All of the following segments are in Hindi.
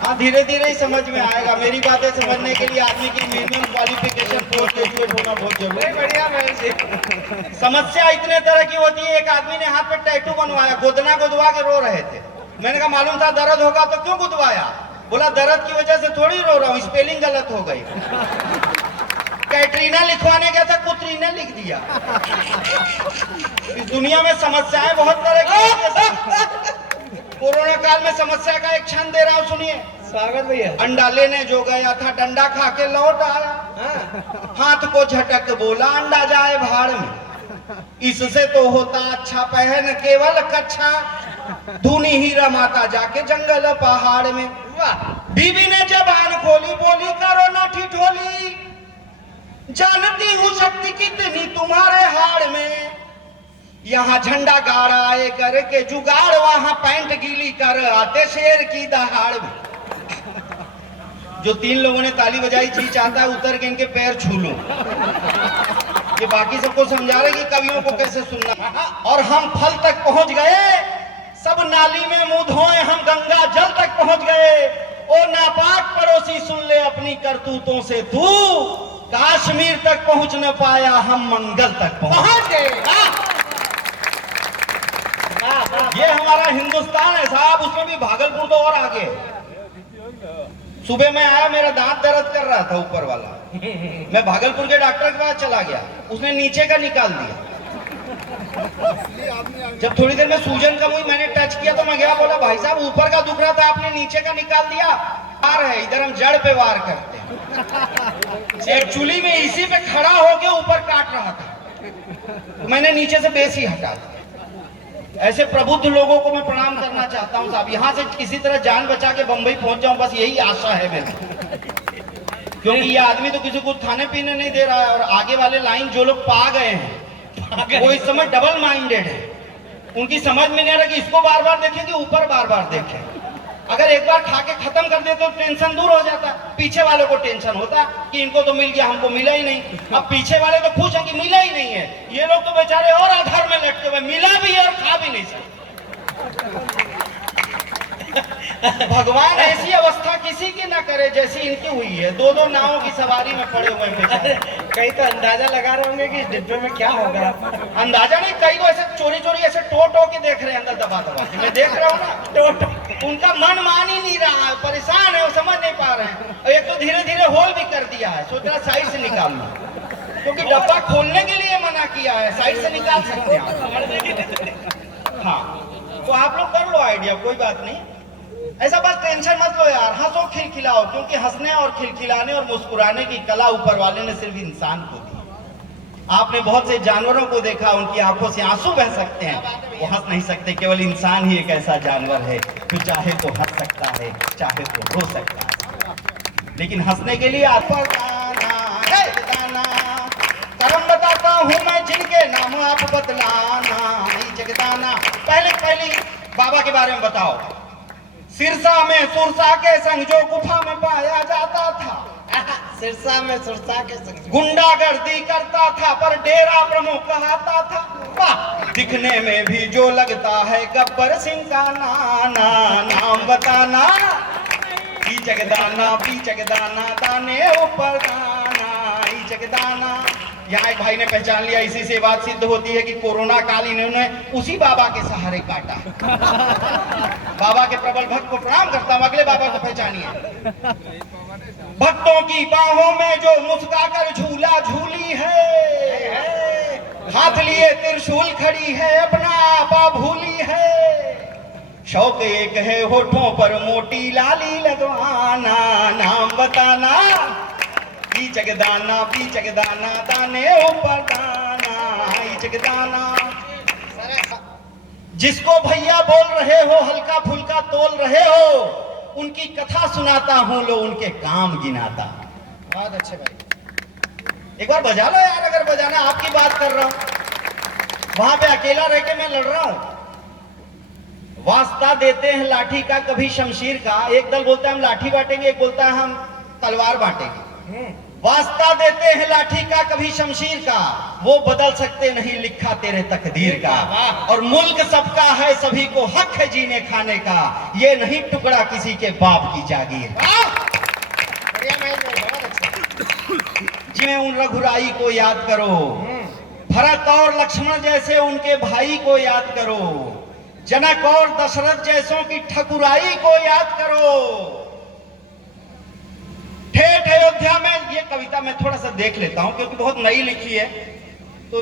हाँ, धीरे धीरे ही समझ में आएगा। मेरी बातें समझने के लिए आदमी की मिनिमम क्वालिफिकेशन पोस्ट ग्रेजुएट होना बहुत जरूरी है। बढ़िया महेश जी। समस्या इतने तरह की होती है। एक आदमी ने हाथ पे टैटू बनवाया, गोदना गुदवा के रो रहे थे। मैंने कहा मालूम था दर्द होगा तो क्यों गुदवाया? बोला दर्द की वजह से थोड़ी रो रहा हूँ, स्पेलिंग गलत हो गई। कैटरीना लिखवाने गया था, कुतरीना लिख दिया। इस दुनिया में समस्याएं बहुत तरह की। कोरोना काल में समस्या का एक क्षण दे रहा हूँ, सुनिए। स्वागत भैया। अंडा लेने जो गया था, डंडा खा के लौट आया। हाथ को झटक बोला अंडा जाए भाड़ में। इससे तो होता अच्छा पहन केवल कच्छा, धुनी ही रमाता जाके जंगल पहाड़ में। बीबी ने जबान खोली, बोली करो ना ठिठोली, जानती हूँ शक्ति कितनी तुम्हारे हाड़ में। यहाँ झंडा गाड़ा आए करके जुगाड़, वहां पैंट गीली कर आते शेर की दहाड़ में। जो 3 लोगों ने ताली बजाई, जी चाहता है उतर के इनके पैर छू लूं। ये बाकी सबको समझा रहे कि कवियों को कैसे सुनना। और हम फल तक पहुंच गए, सब नाली में मुंह धोए, हम गंगा जल तक पहुंच गए। ओ नापाक पड़ोसी सुन ले अपनी करतूतों से तू, कश्मीर तक पहुंच न पाया, हम मंगल तक पहुंच गए। ये हमारा हिंदुस्तान है साहब, उसमें भी भागलपुर तो और आगे। सुबह में आया, मेरा दांत दर्द कर रहा था ऊपर वाला, मैं भागलपुर के डॉक्टर के पास चला गया, उसने नीचे का निकाल दिया। जब थोड़ी देर में सूजन कम हुई, मैंने टच किया तो मैं गया, बोला भाई साहब ऊपर का दुख रहा था, आपने नीचे का निकाल दिया। वार है, इधर हम जड़ पे वार करते हैं। एक्चुअली में इसी पे खड़ा होके ऊपर काट रहा था, तो मैंने नीचे से बेस ही हटा दिया। ऐसे प्रबुद्ध लोगों को मैं प्रणाम करना चाहता हूं साहब। यहां से किसी तरह जान बचा के बंबई पहुंच जाऊं, बस यही आशा है मेरी। क्योंकि ये आदमी तो किसी को खाने पीने नहीं दे रहा है, और आगे वाले लाइन जो लोग पा गए हैं वो इस समय डबल माइंडेड है। उनकी समझ में नहीं आ रहा कि इसको बार बार देखें कि ऊपर बार बार देखें। अगर एक बार खा के खत्म कर दे तो टेंशन दूर हो जाता। पीछे वालों को टेंशन होता कि इनको तो मिल गया, हमको मिला ही नहीं। अब पीछे वाले तो खुश हैं कि मिला ही नहीं है, ये लोग तो बेचारे और आधार में लटके हुए, मिला भी और खा भी नहीं सकते। भगवान ऐसी अवस्था किसी की ना करे जैसी इनकी हुई है। 2-2 नावों की सवारी में पड़े हुए हैं। कई तो अंदाजा लगा रहे होंगे कि इस डिब्बे में क्या होगा। अंदाजा नहीं, कई को ऐसे चोरी चोरी ऐसे टो के देख रहे हैं अंदर दबा दबा के। मैं देख रहा हूँ ना, उनका मन मान ही नहीं रहा है, परेशान है, वो समझ नहीं पा रहे हैं। और एक तो धीरे धीरे होल भी कर दिया है, सोच रहा साइड से निकाल लो, क्योंकि डब्बा खोलने के लिए मना किया है, साइड से निकाल सकते हैं। हाँ, तो आप लोग कर लो आइडिया, कोई बात नहीं। ऐसा बस टेंशन मत लो यार, हंसो खिलखिलाओ, क्योंकि हंसने और खिलखिलाने और मुस्कुराने की कला ऊपर वाले ने सिर्फ इंसान को दी। आपने बहुत से जानवरों को देखा, उनकी आंखों से आंसू बह सकते हैं, वो हंस नहीं सकते। केवल इंसान ही एक ऐसा जानवर है जो चाहे तो हंस सकता है, चाहे तो रो सकता है। लेकिन हंसने के लिए कर्म बताता हूँ मैं, जिनके नाम आप बतलाना। जगदाना, पहले बाबा के बारे में बताओ। सिरसा में सुरसा के संग जो गुफा में पाया जाता था। सिरसा में सुरसा के संग गुंडागर्दी करता था, पर डेरा प्रमुख कहता था। वाह, दिखने में भी जो लगता है गब्बर सिंह का नाना। नाम बताना, ई जगदाना, दाने ऊपर दाना, ई जगदाना। यहाँ एक भाई ने पहचान लिया, इसी से बात सिद्ध होती है कि कोरोना काल इन्होंने उसी बाबा के सहारे काटा। बाबा के प्रबल भक्त को प्रणाम करता हूँ। अगले बाबा को पहचानिए। भक्तों की बाहों में जो मुस्काकर झूला झूली है, हाथ लिए त्रिशूल खड़ी है, अपना आपा भूली है। शौक एक है होठों पर मोटी लाली लगवाना। नाम बताना, ई जगदाना, दाने ऊपर दाना, ई जगदाना। जिसको भैया बोल रहे हो, हल्का फुल्का तोल रहे हो, उनकी कथा सुनाता हूं, लो उनके काम गिनाता। बहुत अच्छे भाई, एक बार बजा लो यार, अगर बजाना। आपकी बात कर रहा हूं, वहां पे अकेला रह के मैं लड़ रहा हूं। वास्ता देते हैं लाठी का, कभी शमशीर का। एक दल बोलता है हम लाठी बांटेंगे, एक बोलता है हम तलवार बांटेंगे। वास्ता देते हैं लाठी का कभी शमशीर का, वो बदल सकते नहीं लिखा तेरे तकदीर का। और मुल्क सबका है, सभी को हक है जीने खाने का, ये नहीं टुकड़ा किसी के बाप की जागीर। बढ़िया महेश भाई, बहुत अच्छा। जिन्हें उन रघुराई को याद करो, भरत और लक्ष्मण जैसे उनके भाई को याद करो, जनक और दशरथ जैसों की ठकुराई को याद करो। ठेठ अयोध्या में, ये कविता मैं थोड़ा सा देख लेता हूं क्योंकि बहुत नई लिखी है, तो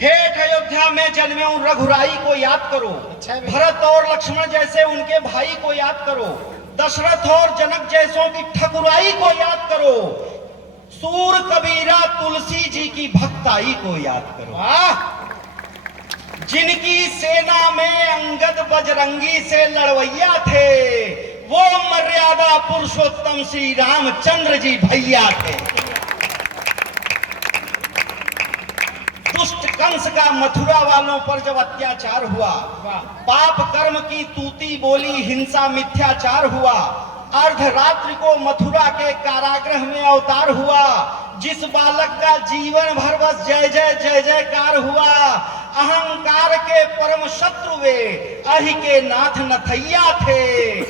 ठेठ अयोध्या में जन्मे उन रघुराई को याद करो, भरत और लक्ष्मण जैसे उनके भाई को याद करो, दशरथ और जनक जैसों की ठकुराई को याद करो, सूर कबीरा तुलसी जी की भक्ताई को याद करो। जिनकी सेना में अंगद बजरंगी से लड़वैया थे, वो मर्यादा पुरुषोत्तम श्री रामचंद्र जी भैया थे। दुष्ट कंस का मथुरा वालों पर जब अत्याचार हुआ, पाप कर्म की तूती बोली, हिंसा मिथ्याचार हुआ, अर्धरात्रि को मथुरा के कारागृह में अवतार हुआ, जिस बालक का जीवन भर बस जय जय जय जयकार हुआ, अहंकार के परम शत्रु वे अहि के नाथ नथैया थे,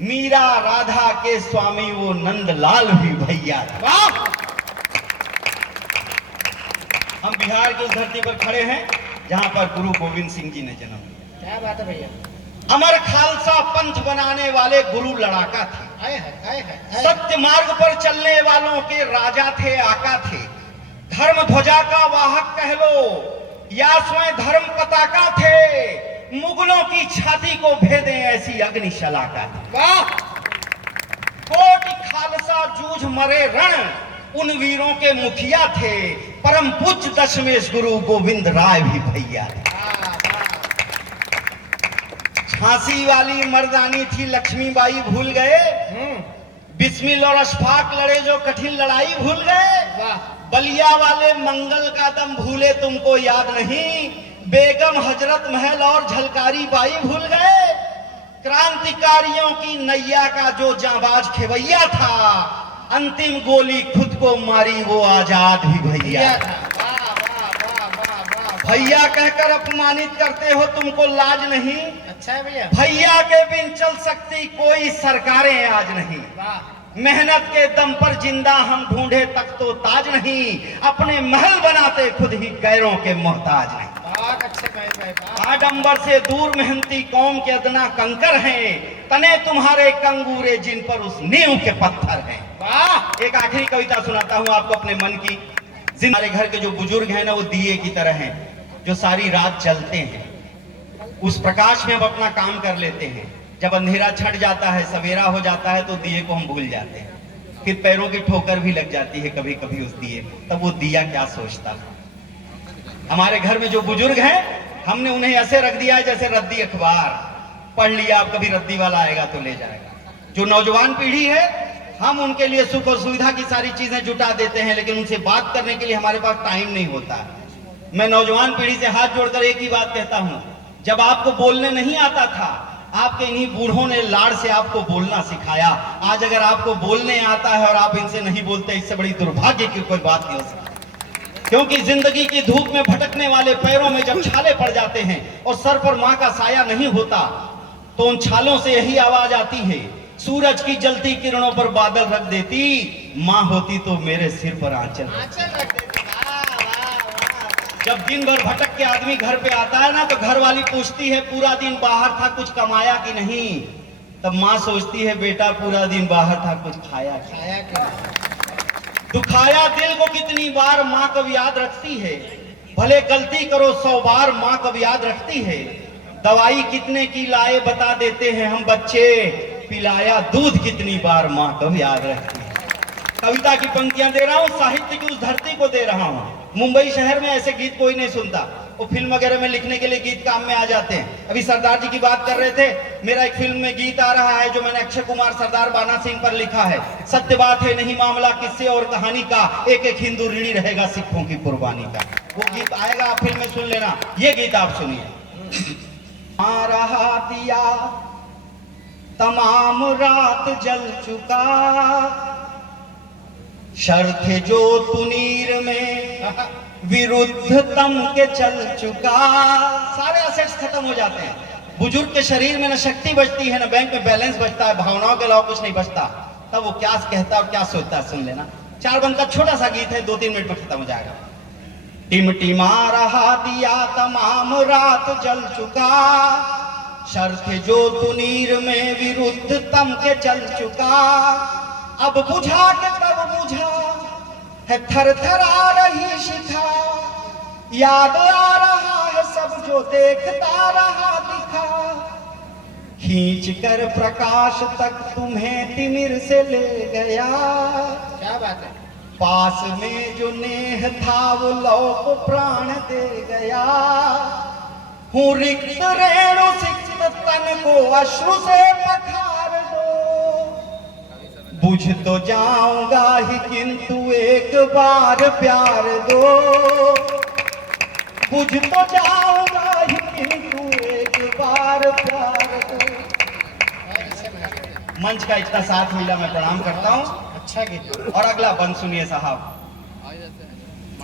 मीरा राधा के स्वामी वो नंदलाल भी भैया थे। हम बिहार की उस धरती पर खड़े हैं जहां पर गुरु गोविंद सिंह जी ने जन्म लिया। क्या बात है भैया। अमर खालसा पंथ बनाने वाले गुरु लड़ाका थे, सत्य मार्ग पर चलने वालों के राजा थे, आका थे, धर्म ध्वजा का वाहक कह लो या स्वयं धर्म पताका थे, मुगलों की छाती को भेदे ऐसी अग्निशलाका थी। कोटि खालसा जूझ मरे रण, उन वीरों के मुखिया थे, परम पूज्य दशमेश गुरु गोविंद राय भी भैया थे। झांसी वाली मर्दानी थी लक्ष्मीबाई भूल गए, बिस्मिल और अशफाक लड़े जो कठिन लड़ाई भूल गए, बलिया वाले मंगल का दम भूले तुमको याद नहीं, बेगम हजरत महल और झलकारी बाई भूल गए, क्रांतिकारियों की नैया का जो जांबाज खेवैया था, अंतिम गोली खुद को मारी वो आजाद भी भैया था। भैया कहकर अपमानित करते हो, तुमको लाज नहीं? अच्छा है भैया। भैया के बिन चल सकती कोई सरकारें आज नहीं, मेहनत के दम पर जिंदा हम ढूंढे तक तो ताज नहीं, अपने महल बनाते खुद ही गैरों के मोहताज नहीं। बहुत अच्छे भाई। आडंबर से दूर मेहनती कौम के अदना कंकर हैं, तने तुम्हारे कंगूरे जिन पर उस नींव के पत्थर हैं। वाह। एक आखिरी कविता सुनाता हूँ आपको अपने मन की। हमारे घर के जो बुजुर्ग हैं ना, वो दिए की तरह हैं जो सारी रात जलते हैं, उस प्रकाश में हम अपना काम कर लेते हैं। जब अंधेरा छट जाता है, सवेरा हो जाता है, तो दिए को हम भूल जाते हैं, फिर पैरों की ठोकर भी लग जाती है कभी कभी उस दिए, तब वो दिया क्या सोचता था। हमारे घर में जो बुजुर्ग हैं, हमने उन्हें ऐसे रख दिया है जैसे रद्दी अखबार, पढ़ लिया, अब कभी रद्दी वाला आएगा तो ले जाएगा। जो नौजवान पीढ़ी है, हम उनके लिए सुख और सुविधा की सारी चीजें जुटा देते हैं, लेकिन उनसे बात करने के लिए हमारे पास टाइम नहीं होता। मैं नौजवान पीढ़ी से हाथ जोड़कर एक ही बात कहता हूं, जब आपको बोलने नहीं आता था, आपके इन्हीं बूढ़ों ने लाड़ से आपको बोलना सिखाया। आज अगर आपको बोलने आता है और आप इनसे नहीं बोलते, इससे बड़ी दुर्भाग्य की कोई बात नहीं हो सकती। क्योंकि जिंदगी की धूप में भटकने वाले पैरों में जब छाले पड़ जाते हैं और सर पर माँ का साया नहीं होता, तो उन छालों से यही आवाज आती है, सूरज की जलती किरणों पर बादल रख देती, माँ होती तो मेरे सिर पर आंचल रख देती। जब दिन भर भटक के आदमी घर पे आता है ना, तो घर वाली पूछती है पूरा दिन बाहर था, कुछ कमाया कि नहीं? तब माँ सोचती है बेटा पूरा दिन बाहर था, कुछ खाया क्या? दुखाया दिल को कितनी बार माँ कब याद रखती है, भले गलती करो 100 बार माँ कब याद रखती है। दवाई कितने की लाए बता देते हैं हम बच्चे, पिलाया दूध कितनी बार माँ कब याद रखती है। कविता की पंक्तियां दे रहा हूँ, साहित्य की उस धरती को दे रहा हूँ। मुंबई शहर में ऐसे गीत कोई नहीं सुनता, वो फिल्म वगैरह में लिखने के लिए गीत काम में आ जाते हैं। अभी सरदार जी की बात कर रहे थे, मेरा एक फिल्म में गीत आ रहा है जो मैंने अक्षय कुमार सरदार बाना सिंह पर लिखा है। सत्य बात है नहीं मामला किस्से और कहानी का, एक एक हिंदू ऋणी रहेगा सिखों की कुर्बानी का। वो गीत आएगा, आप फिल्म में सुन लेना। ये गीत आप सुनिए। रहा दिया तमाम रात जल चुका, शर्त जो तुनीर में विरुद्ध तम के चल चुका। सारे असेट्स खत्म हो जाते हैं। बुजुर्ग के शरीर में न शक्ति बचती है, न बैंक में बैलेंस बचता है, भावनाओं के अलावा कुछ नहीं बचता। तब वो क्या कहता है और क्या सोचता है, सुन लेना। 4 बंद का छोटा सा गीत है, 2-3 मिनट में खत्म हो जाएगा। टिमटिमा रहा दिया तमाम रात जल चुका, शर्त जो तुनीर में विरुद्ध तम के चल चुका। अब बुझा के तब बुझा है, थर थर आ रही शिखा, याद आ रहा है सब जो देखता रहा दिखा। खींच कर प्रकाश तक तुम्हें तिमिर से ले गया, क्या बात है। पास में जो नेह था वो लौ को प्राण दे गया। हूँ रिक्त रेणु सिक्त तन को अश्रु से पखार दो, बुझ तो जाऊंगा ही किंतु एक बार प्यार दो। बुझ तो जाऊंगा ही किंतु एक बार प्यार दो। मंच का इतना साथ मिला, मैं प्रणाम करता हूँ। अच्छा गीत। और अगला बंद सुनिए साहब।